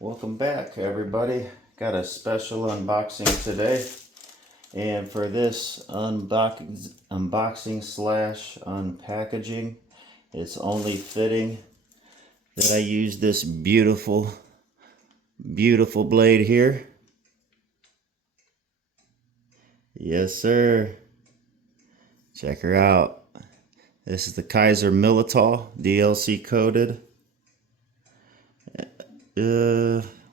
Welcome back, everybody. Got a special unboxing today, and for this unboxing slash unpackaging, it's only fitting that I use this beautiful blade here. Yes, sir. Check her out. This is the Kaiser Militol DLC coded.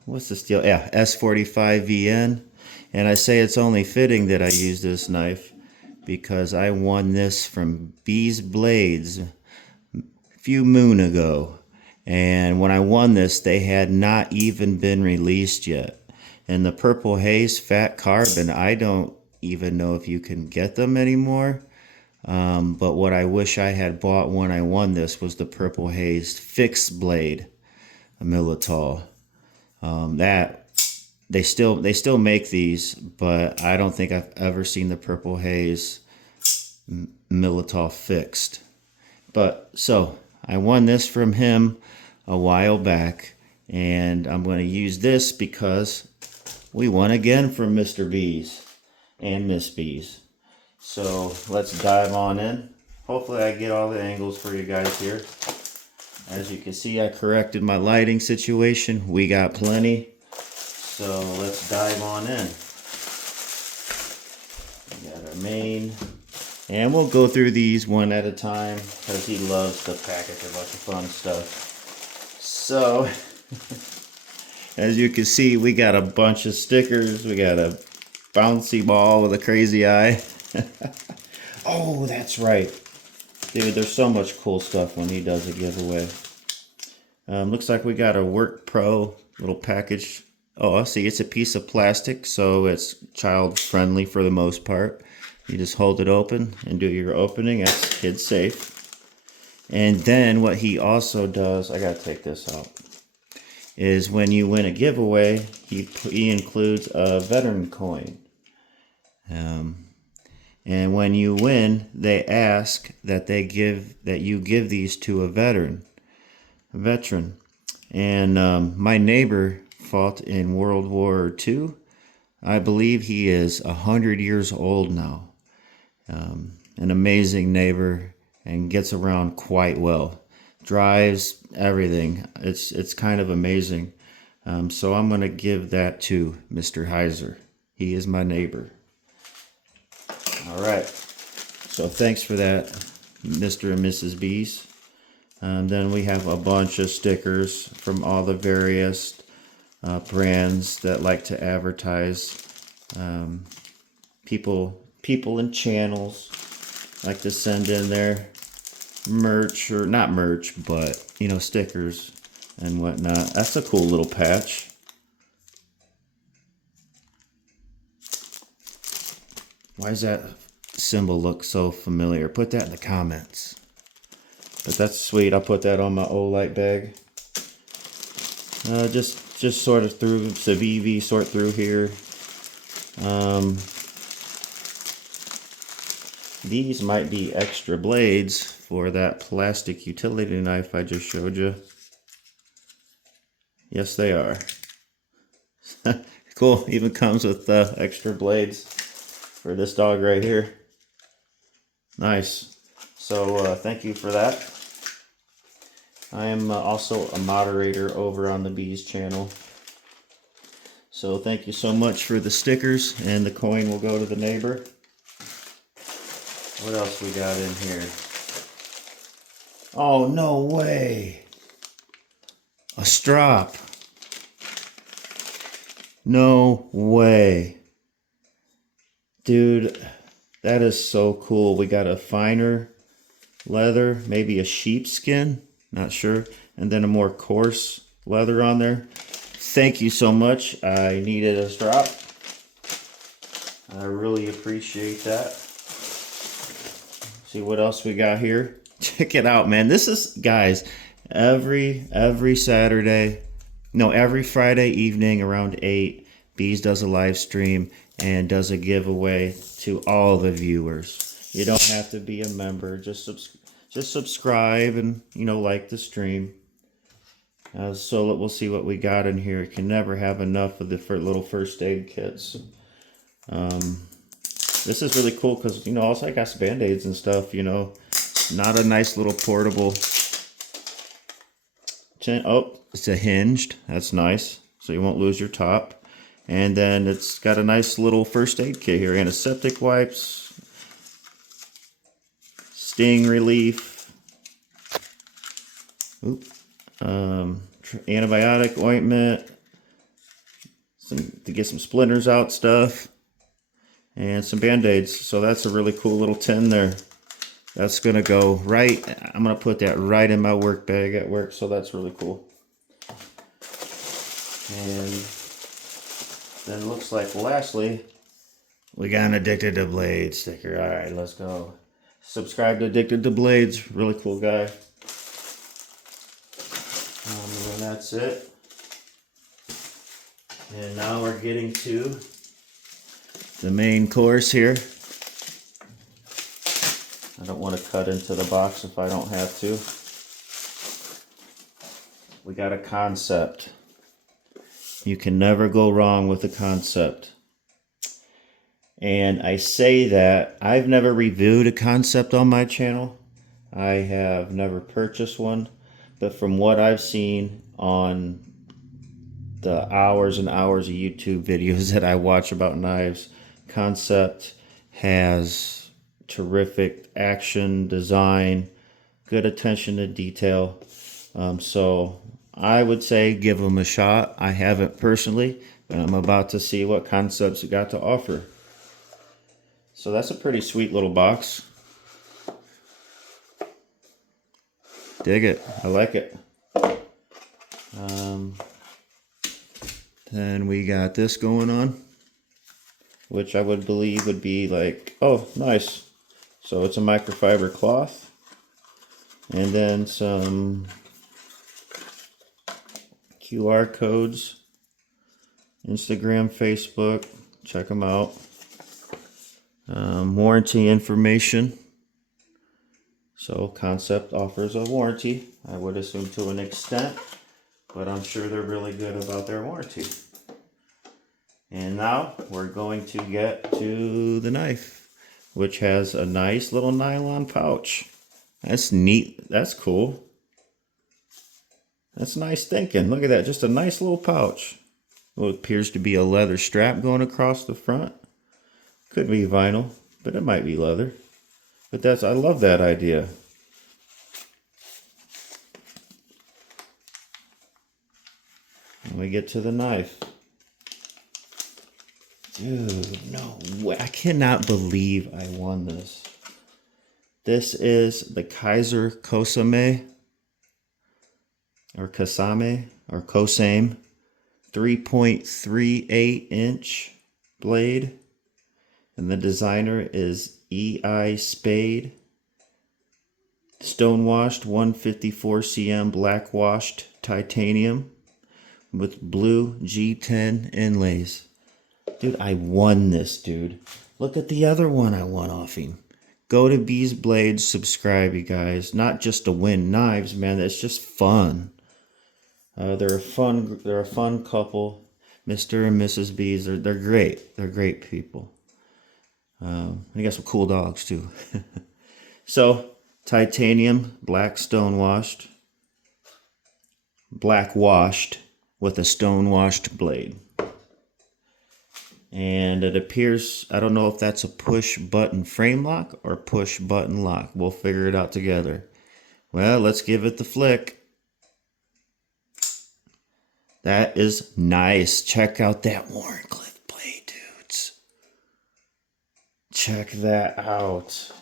What's this deal? Yeah, S45VN. And I say it's only fitting that I use this knife because I won this from Bees Blades a few moon ago. And when I won this, they had not even been released yet. And the Purple Haze Fat Carbon, I don't even know if you can get them anymore. But what I wish I had bought when I won this was the Purple Haze Fixed Blade Militol. That they still make these, but I don't think I've ever seen the Purple Haze Militol fixed. But so I won this from him a while back, and I'm going to use this because we won again from Mr. Bees and Miss Bees. So let's dive on in. Hopefully I get all the angles for you guys here. As you can see, I corrected my lighting situation. We got plenty. So let's dive on in. We got our main. And we'll go through these one at a time because he loves to package a bunch of fun stuff. So, as you can see, we got a bunch of stickers. We got a bouncy ball with a crazy eye. Oh, that's right. Dude, there's so much cool stuff when he does a giveaway. Looks like we got a Work Pro little package. Oh, I see. It's a piece of plastic, so it's child friendly for the most part. You just hold it open and do your opening. That's kid safe. And then what he also does, I gotta take this out, is when you win a giveaway, he includes a veteran coin. And when you win, they ask that you give these to a veteran. And my neighbor fought in World War II. I believe he is 100 years old now. An amazing neighbor and gets around quite well. Drives everything. It's kind of amazing. So I'm going to give that to Mr. Heiser. He is my neighbor. All right. So thanks for that, Mr. and Mrs. Bees. Then we have a bunch of stickers from all the various brands that like to advertise. People and channels like to send in their merch, or not merch, but stickers and whatnot. That's a cool little patch. Why does that symbol look so familiar? Put that in the comments. But that's sweet. I'll put that on my Olight bag. Just sort of through Civivi, sort through here. These might be extra blades for that plastic utility knife I just showed you. Yes, they are. Cool. Even comes with extra blades for this dog right here. Nice. So thank you for that. I am also a moderator over on the Bees channel. So thank you so much for the stickers, and the coin will go to the neighbor. What else we got in here? Oh, no way. A strop. No way. Dude, that is so cool. We got a finer leather, maybe a sheepskin, not sure, and then a more coarse leather on there. Thank you so much. I needed a strap. I really appreciate that. See what else we got here. Check it out, man. This is, guys, every Saturday, no, every Friday evening around 8, Bees does a live stream and does a giveaway to all the viewers. You don't have to be a member. Just subscribe and like the stream. So we'll see what we got in here. You can never have enough of the little first aid kits. This is really cool because, you know, also I got some Band-Aids and stuff, you know. Not a nice little portable chin. Oh, it's a hinged. That's nice. So you won't lose your top. And then it's got a nice little first aid kit here. Antiseptic wipes, sting relief, antibiotic ointment, to get some splinters out stuff, and some Band-Aids. So that's a really cool little tin there. That's going to go right, I'm going to put that right in my work bag at work, so that's really cool. And then looks like lastly, we got an Addicted to Blades sticker. Alright, let's go. Subscribe to Addicted to Blades, really cool guy. And that's it. And now we're getting to the main course here. I don't want to cut into the box if I don't have to. We got a Kansept. You can never go wrong with a Kansept. And I say that I've never reviewed a Kansept on my channel. I have never purchased one. But from what I've seen on the hours and hours of YouTube videos that I watch about knives, Kansept has terrific action, design, good attention to detail. So I would say give them a shot. I haven't personally, but I'm about to see what Kansept's got to offer. So that's a pretty sweet little box. Dig it. I like it. Then we got this going on, which I would believe would be like, oh, nice. So it's a microfiber cloth. And then some QR codes, Instagram, Facebook, check them out. Warranty information. So Kansept offers a warranty, I would assume to an extent, but I'm sure they're really good about their warranty. And now we're going to get to the knife, which has a nice little nylon pouch. That's neat. That's cool. That's nice thinking. Look at that. Just a nice little pouch. What appears to be a leather strap going across the front. Could be vinyl, but it might be leather. But I love that idea. And we get to the knife. Dude, no way. I cannot believe I won this. This is the Kansept Kosame, or Kosame, or Kosame, 3.38 inch blade. And the designer is E.I. Spade. Stonewashed 154 cm black washed titanium with blue G10 inlays. Dude, I won this, dude. Look at the other one I won off him. Go to Bees Blades, subscribe, you guys. Not just to win knives, man. It's just fun. They're a fun couple. Mr. and Mrs. Bees. They're great. They're great people. They got some cool dogs too. So, titanium, black stonewashed, black washed with a stonewashed blade. And it appears, I don't know if that's a push button frame lock or push button lock. We'll figure it out together. Well, let's give it the flick. That is nice. Check out that Warncliffe blade, dudes. Check that out.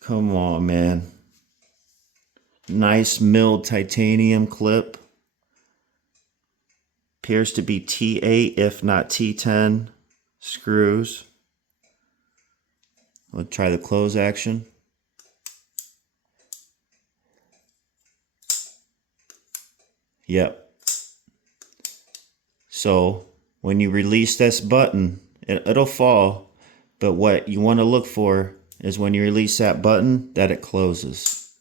Come on, man. Nice milled titanium clip. Appears to be T8, if not T10 screws. We'll try the close action. Yep. So when you release this button, it'll fall. But what you want to look for is when you release that button that it closes.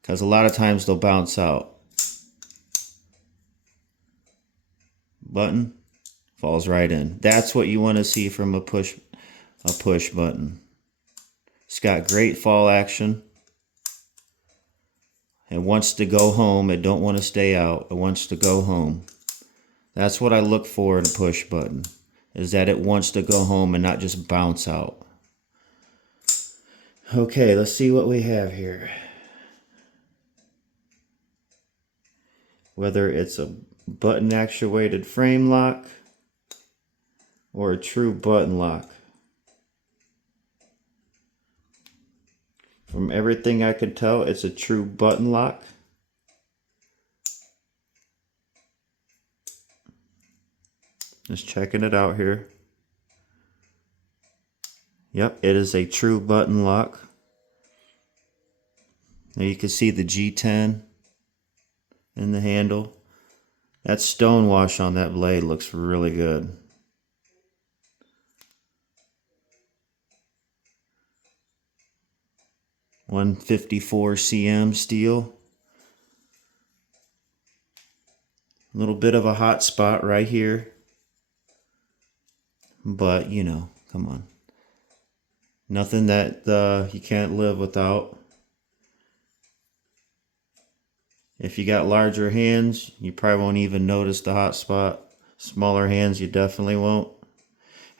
Because a lot of times they'll bounce out. Button falls right in. That's what you want to see from a push button. It's got great fall action. It wants to go home. It don't want to stay out. It wants to go home. That's what I look for in a push button, is that it wants to go home and not just bounce out. Okay, let's see what we have here. Whether it's a button actuated frame lock or a true button lock. From everything I could tell, it's a true button lock. Just checking it out here. Yep, it is a true button lock. Now you can see the G10 in the handle. That stone wash on that blade looks really good. .154 cm steel. A little bit of a hot spot right here. But, you know, come on. Nothing that you can't live without. If you got larger hands, you probably won't even notice the hot spot. Smaller hands, you definitely won't.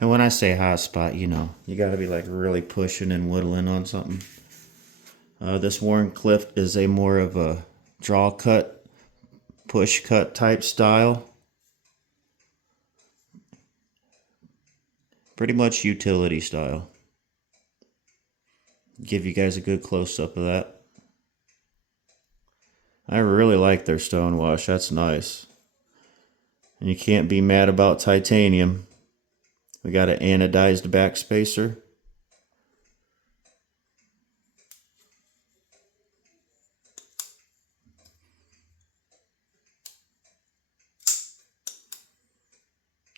And when I say hot spot, you know, you got to be like really pushing and whittling on something. This Warren clip is a more of a draw cut, push cut type style. Pretty much utility style. Give you guys a good close up of that. I really like their stone wash. That's nice. And you can't be mad about titanium. We got an anodized backspacer.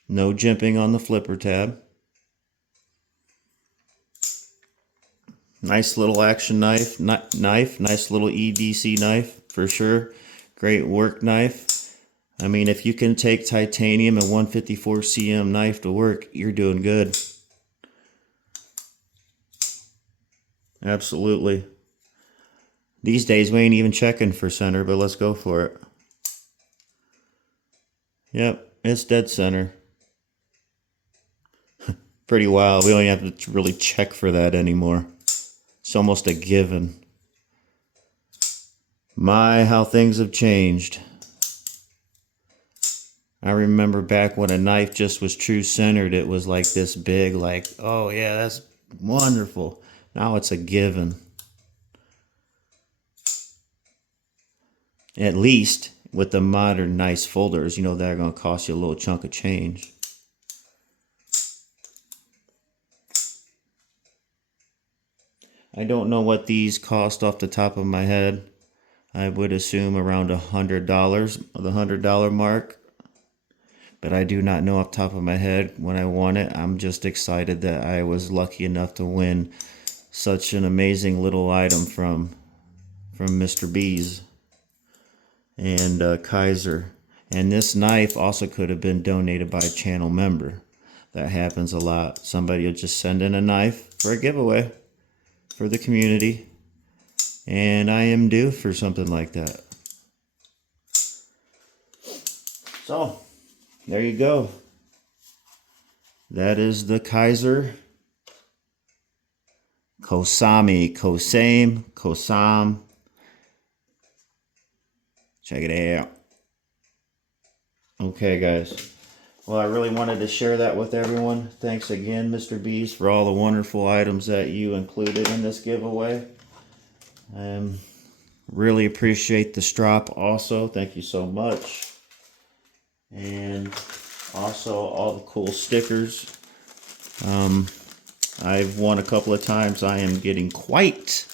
No jimping on the flipper tab. Nice little action knife. Nice little EDC knife for sure. Great work knife. I mean, if you can take titanium and 154 cm knife to work, you're doing good. Absolutely. These days we ain't even checking for center, but let's go for it. Yep, it's dead center. Pretty wild. We don't even have to really check for that anymore. It's almost a given. My, how things have changed. I remember back when a knife just was true centered, it was like this big, like, oh yeah, that's wonderful. Now it's a given. At least with the modern nice folders, you know, they're going to cost you a little chunk of change. I don't know what these cost off the top of my head. I would assume around $100, the $100 mark. But I do not know off the top of my head when I won it. I'm just excited that I was lucky enough to win such an amazing little item from Mr. B's and Kaiser. And this knife also could have been donated by a channel member. That happens a lot. Somebody will just send in a knife for a giveaway for the community, and I am due for something like that. So there you go. That is the Kansept Kosame. Check it out. Okay, guys. Well, I really wanted to share that with everyone. Thanks again, Mr. B's, for all the wonderful items that you included in this giveaway. Really appreciate the strop also. Thank you so much. And also all the cool stickers. I've won a couple of times. I am getting quite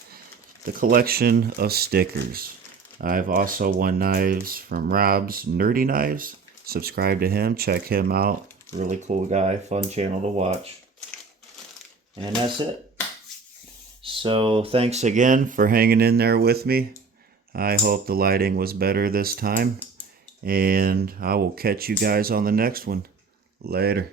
the collection of stickers. I've also won knives from Rob's Nerdy Knives. Subscribe to him, check him out. Really cool guy, fun channel to watch. And that's it. So thanks again for hanging in there with me. I hope the lighting was better this time, and I will catch you guys on the next one. Later.